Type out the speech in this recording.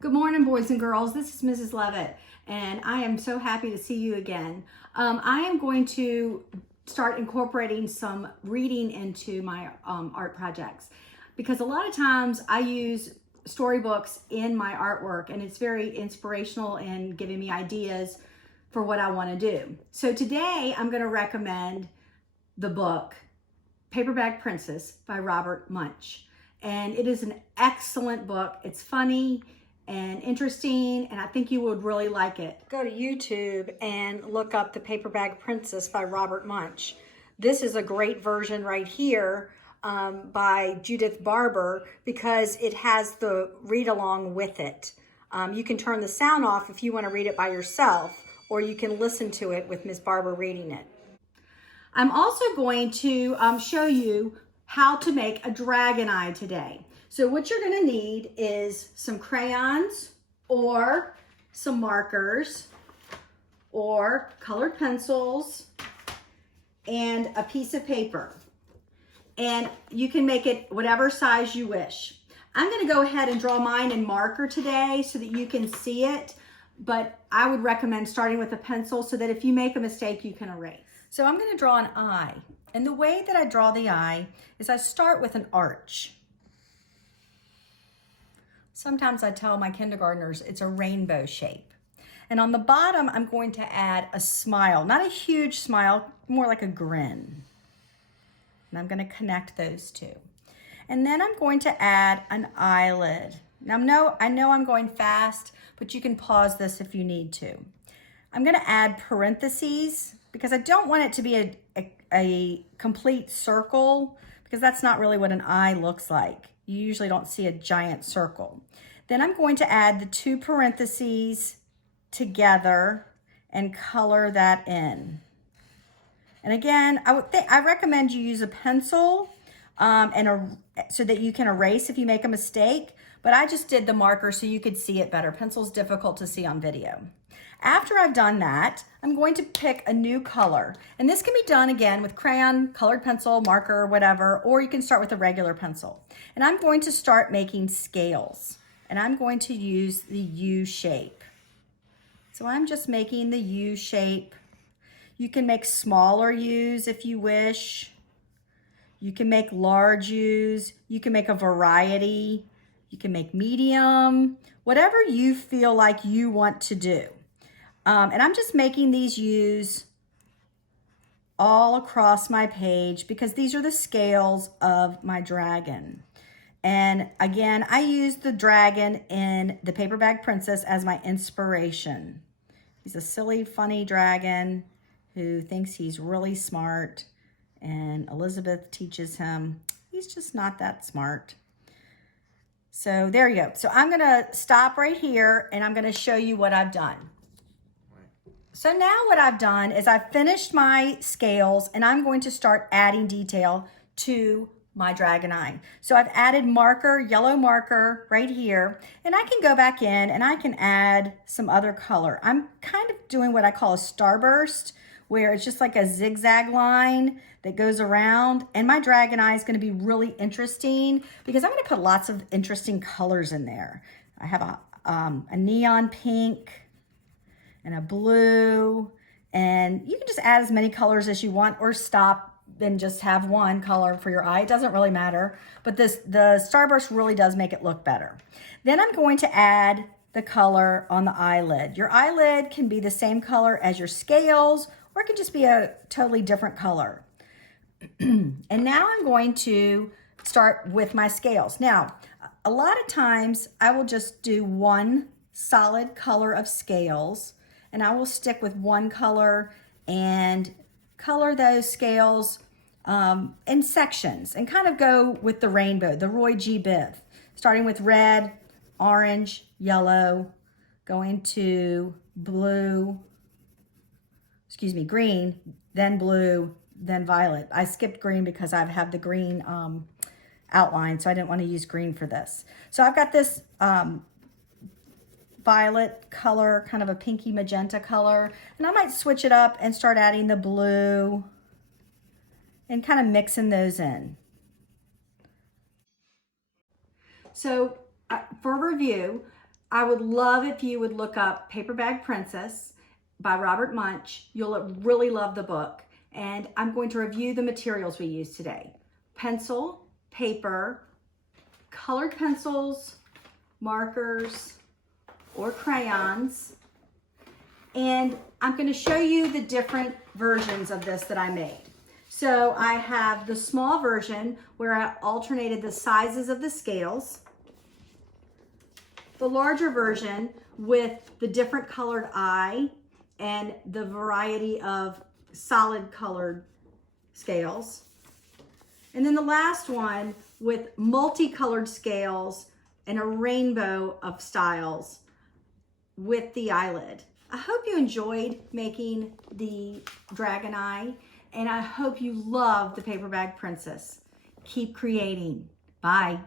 Good morning, boys and girls. This is Mrs. Levitt, and I am so happy to see you again. I am going to start incorporating some reading into my art projects, because a lot of times I use storybooks in my artwork, and it's very inspirational and giving me ideas for what I want to do. So today I'm going to recommend the book Paper Bag Princess by Robert Munsch. And it is an excellent book. It's funny and interesting, and I think you would really like it. Go to YouTube and look up The Paper Bag Princess by Robert Munsch. This is a great version right here by Judith Barber, because it has the read along with it. You can turn the sound off if you want to read it by yourself, or you can listen to it with Ms. Barber reading it. I'm also going to show you how to make a dragon eye today. So what you're going to need is some crayons or some markers or colored pencils and a piece of paper. And you can make it whatever size you wish. I'm going to go ahead and draw mine in marker today so that you can see it, but I would recommend starting with a pencil so that if you make a mistake, you can erase. So I'm going to draw an eye. And the way that I draw the eye is I start with an arch. Sometimes I tell my kindergartners it's a rainbow shape. And on the bottom, I'm going to add a smile, not a huge smile, more like a grin. And I'm going to connect those two. And then I'm going to add an eyelid. Now, I know I'm going fast, but you can pause this if you need to. I'm going to add parentheses because I don't want it to be a complete circle, because that's not really what an eye looks like. You usually don't see a giant circle. Then I'm going to add the two parentheses together and color that in. And again, I recommend you use a pencil so that you can erase if you make a mistake, but I just did the marker so you could see it better. Pencil's difficult to see on video. After I've done that, I'm going to pick a new color. And this can be done again with crayon, colored pencil, marker, whatever, or you can start with a regular pencil. And I'm going to start making scales. And I'm going to use the U shape. So I'm just making the U shape. You can make smaller U's if you wish. You can make large U's. You can make a variety. You can make medium, whatever you feel like you want to do. And I'm just making these U's all across my page because these are the scales of my dragon. And again, I used the dragon in The Paper Bag Princess as my inspiration. He's a silly, funny dragon who thinks he's really smart, and Elizabeth teaches him he's just not that smart. So there you go. So I'm gonna stop right here and I'm gonna show you what I've done. So now what I've done is I've finished my scales, and I'm going to start adding detail to my dragon eye. So I've added marker, yellow marker right here, and I can go back in and I can add some other color. I'm kind of doing what I call a starburst, where it's just like a zigzag line that goes around, and my dragon eye is going to be really interesting because I'm going to put lots of interesting colors in there. I have a neon pink and a blue, and you can just add as many colors as you want, or stop and just have one color for your eye. It doesn't really matter, but the starburst really does make it look better. Then I'm going to add the color on the eyelid. Your eyelid can be the same color as your scales, or it can just be a totally different color. And now I'm going to start with my scales. Now, a lot of times I will just do one solid color of scales, and I will stick with one color and color those scales in sections and kind of go with the rainbow, the Roy G. Biv, starting with red, orange, yellow, going to blue, green, then blue, then violet. I skipped green because I have the green outline, so I didn't want to use green for this. So I've got this violet color, kind of a pinky magenta color, and I might switch it up and start adding the blue and kind of mixing those in. So for review, I would love if you would look up Paper Bag Princess by Robert Munsch. You'll really love the book. And I'm going to review the materials we use today. Pencil, paper, colored pencils, markers, or crayons. And I'm going to show you the different versions of this that I made. So I have the small version where I alternated the sizes of the scales. The larger version with the different colored eye and the variety of solid colored scales. And then the last one with multicolored scales and a rainbow of styles with the eyelid. I hope you enjoyed making the dragon eye, and I hope you love the Paper Bag Princess. Keep creating. Bye.